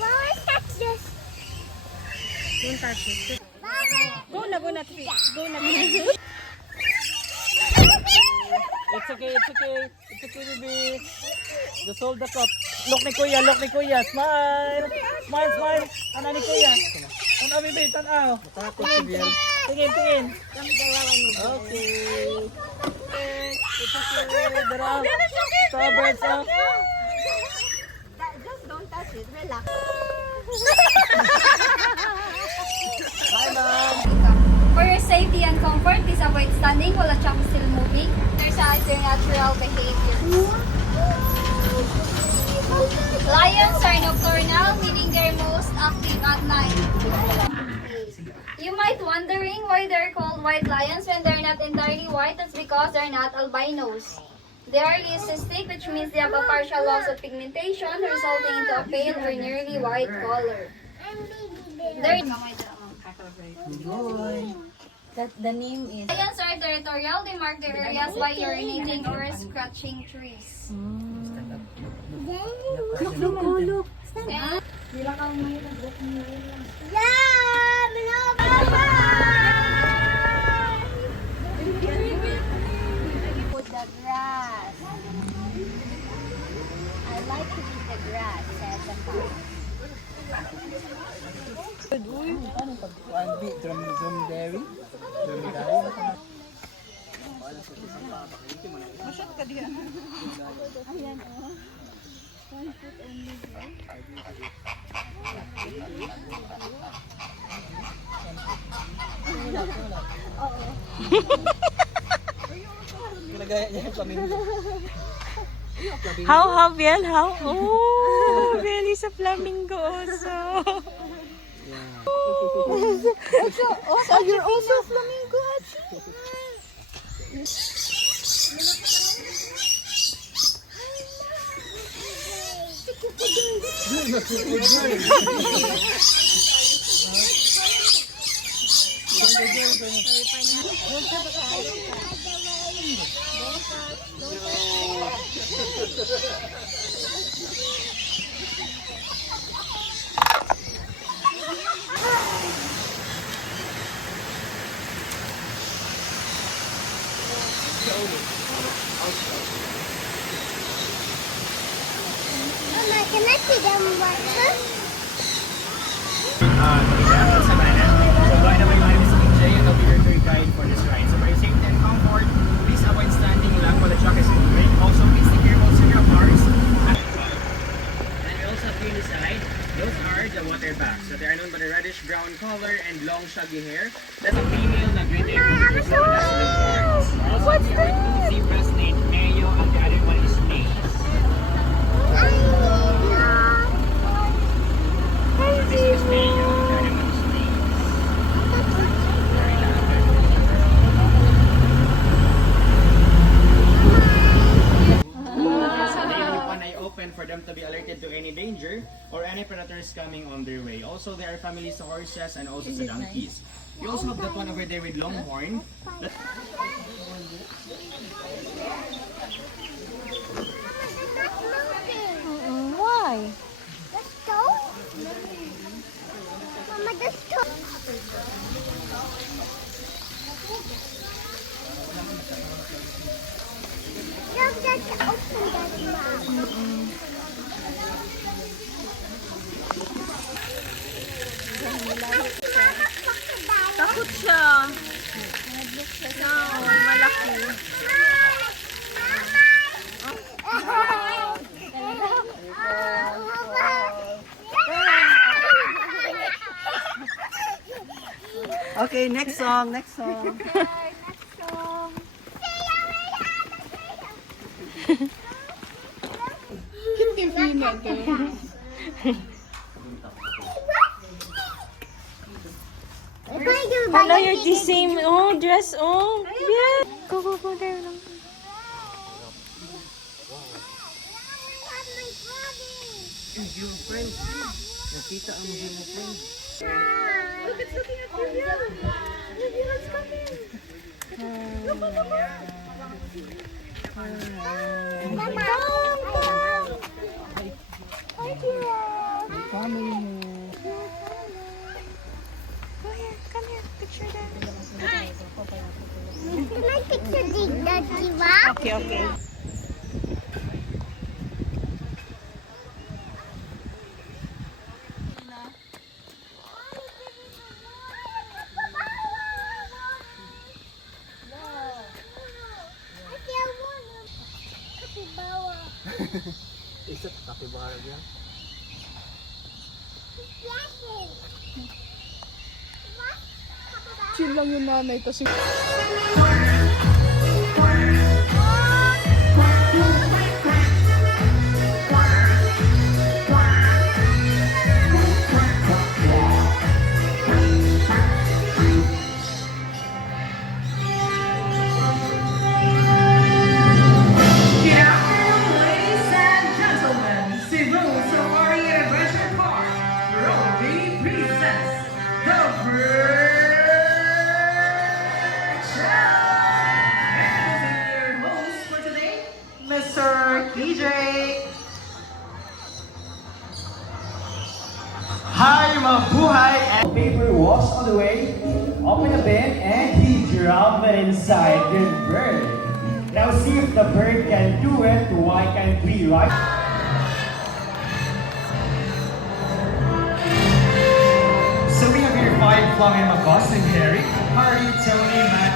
Mama, touch this. Don't touch it. Go na. Go na. It's okay, baby. Just hold the cup. Look ni Kuya. Smile. Ano ni Kuya? Ano, baby? Tanaw. Matakot si Biel. Tingin. Okay. It's okay. Dara. Strawberries up. Just don't touch it. Relax. Bye, Mom. For your safety and comfort, please avoid standing while the truck is still moving. Exercise their natural behaviors. Lions are nocturnal, meaning they're most active at night. You might wondering why they're called white lions when they're not entirely white. That's because they're not albinos. They are leucistic, which means they have a partial loss of pigmentation, resulting into a pale or nearly white color. They're The name is... Lions are territorial. They mark their areas by urinating or scratching trees. Look. And Put the grass. I like to eat the grass, says the cow. Dromedary. How, Biel? How? Oh, Biel is a flamingo also. Also, you're also flamingo, Mama, can I see them water? Savannah. So by the way, my name is EJ and I'll be your tour guide for this ride. So for your safety and comfort, please avoid standing lang while the truck is moving. Also, please take care of your cars. And we also have here on the side, those are the water backs. So they are known by the reddish-brown color and long shaggy hair. That's a female na green hair. What's that? Two zebras named Mayo and the other one is Maze. So this is Mayo and the other one is Maze. So they keep one eye open for them to be alerted to any danger or any predators coming on their way. Also, there are families to horses and also to donkeys. We also have that one over there with Longhorn. Why? The stone? Mama, the stone. Look, that's open that mouth. Takot siya. Malaki. Okay, next song. Hello, you're the same. Oh, dress. Oh, yeah. Go there lang. Your friend. Nakita ang mga friend. Look, it's looking at you. Yeah, it's coming. Look. Mama. Hi, dear. Okay, okay. Isa pa kapibara yan. Chill lang yung nanay, tapos yung... Good afternoon, ladies and gentlemen. Cebu Safari Adventure Park proudly presents the Bird Show. And your host for today, Mr. KJ. Hi, mabuhay! And paper was on the way. Open the bin and he dropped it inside the bird. Now see if the bird can do it. Why can't we, right? So we have here 5 Plum and Macosta and Harry. How are you, Tony, Matt,